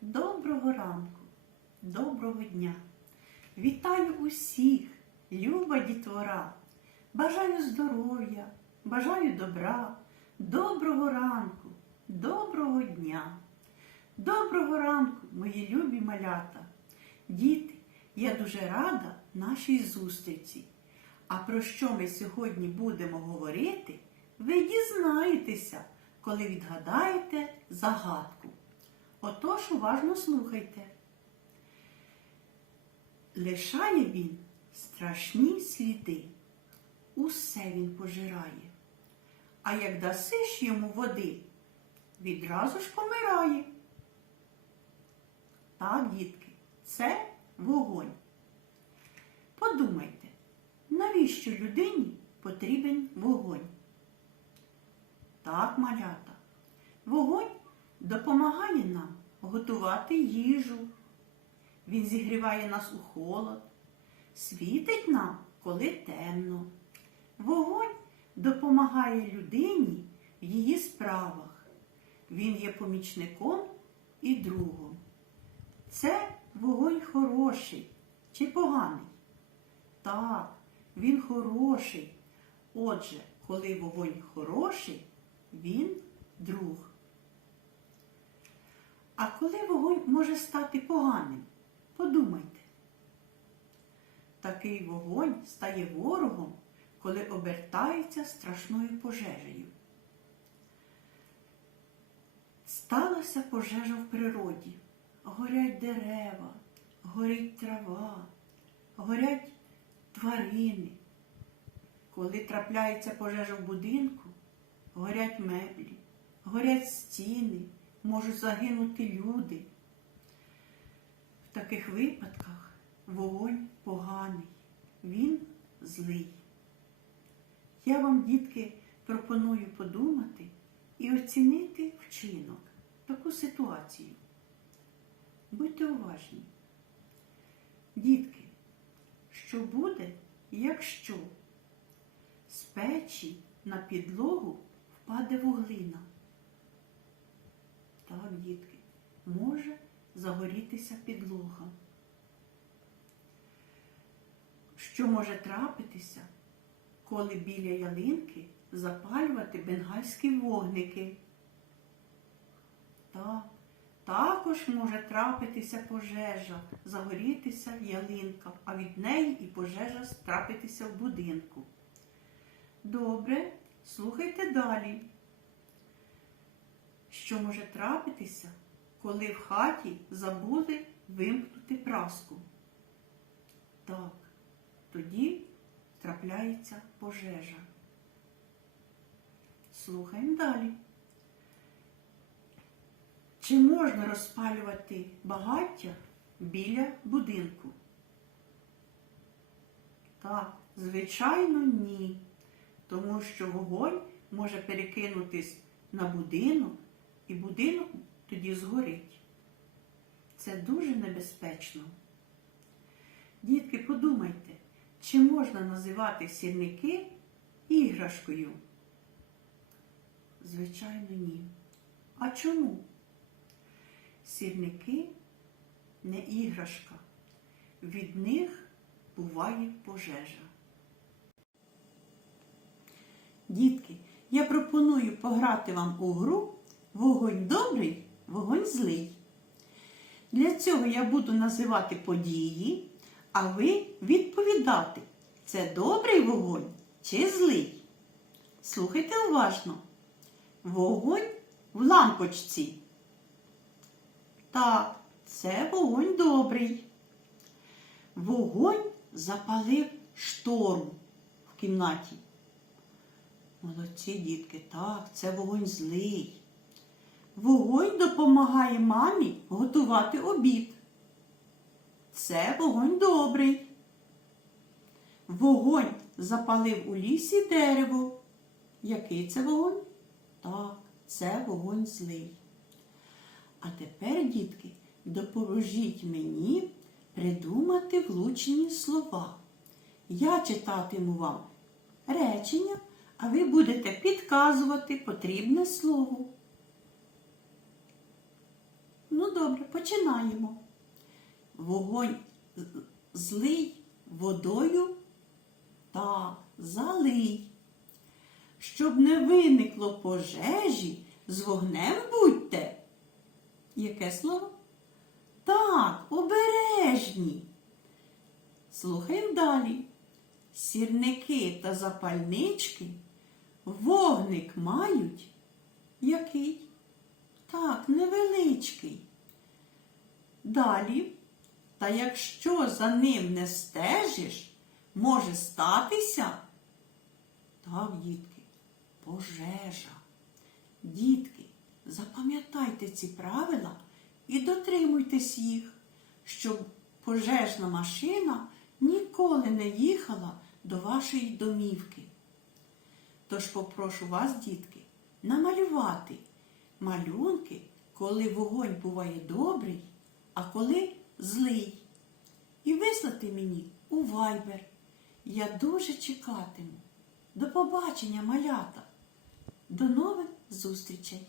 Доброго ранку, доброго дня. Вітаю усіх, люба дітвора. Бажаю здоров'я, бажаю добра, доброго ранку, доброго дня. Доброго ранку, мої любі малята. Діти, я дуже рада нашій зустрічі. А про що ми сьогодні будемо говорити, ви дізнаєтеся, коли відгадаєте загадку. Отож уважно слухайте. Лишає він страшні сліди, усе він пожирає. А як дасиш йому води, відразу ж помирає. Так, дітки, це вогонь. Подумайте, навіщо людині потрібен вогонь? Так, малята, вогонь допомагає нам готувати їжу. Він зігріває нас у холод, світить нам, коли темно. Вогонь допомагає людині в її справах. Він є помічником і другом. Це вогонь хороший чи поганий? Так, він хороший. Отже, коли вогонь хороший, він друг. А коли вогонь може стати поганим? Подумайте. Такий вогонь стає ворогом, коли обертається страшною пожежею. Сталася пожежа в природі. Горять дерева, горить трава, горять тварини. Коли трапляється пожежа в будинку, горять меблі, горять стіни, можуть загинути люди. В таких випадках вогонь поганий, він злий. Я вам, дітки, пропоную подумати і оцінити вчинок, таку ситуацію. Будьте уважні. Дітки, що буде, якщо з печі на підлогу впаде вуглина? Так, дітки, може загорітися підлога. Що може трапитися, коли біля ялинки запалювати бенгальські вогники? Так, також може трапитися пожежа, загорітися ялинка, а від неї і пожежа трапитися в будинку. Добре, слухайте далі. Що може трапитися, коли в хаті забули вимкнути праску? Так, тоді трапляється пожежа. Слухаємо далі. Чи можна розпалювати багаття біля будинку? Так, звичайно, ні. Тому що вогонь може перекинутись на будинок, і будинок тоді згорить. Це дуже небезпечно. Дітки, подумайте, чи можна називати сірники іграшкою? Звичайно, ні. А чому? Сірники не іграшка. Від них буває пожежа. Дітки, я пропоную пограти вам у гру Вогонь добрий, вогонь злий. Для цього я буду називати події, а ви відповідати, це добрий вогонь чи злий. Слухайте уважно. Вогонь в лампочці. Так, це вогонь добрий. Вогонь запалив шторм в кімнаті. Молодці дітки, так, це вогонь злий. Вогонь допомагає мамі готувати обід. Це вогонь добрий. Вогонь запалив у лісі дерево. Який це вогонь? Так, це вогонь злий. А тепер, дітки, допоможіть мені придумати влучені слова. Я читатиму вам речення, а ви будете підказувати потрібне слово. Добре, починаємо. Вогонь злий водою та залий. Щоб не виникло пожежі, з вогнем будьте. Яке слово? Так, обережні. Слухаємо далі. Сірники та запальнички вогник мають. Який? Так, невеличкий. Далі. Та якщо за ним не стежиш, може статися. Так, дітки, пожежа. Дітки, запам'ятайте ці правила і дотримуйтесь їх, щоб пожежна машина ніколи не їхала до вашої домівки. Тож попрошу вас, дітки, намалювати малюнки, коли вогонь буває добрий, а коли злий. І вислати мені у вайбер. Я дуже чекатиму. До побачення, малята. До нових зустрічей!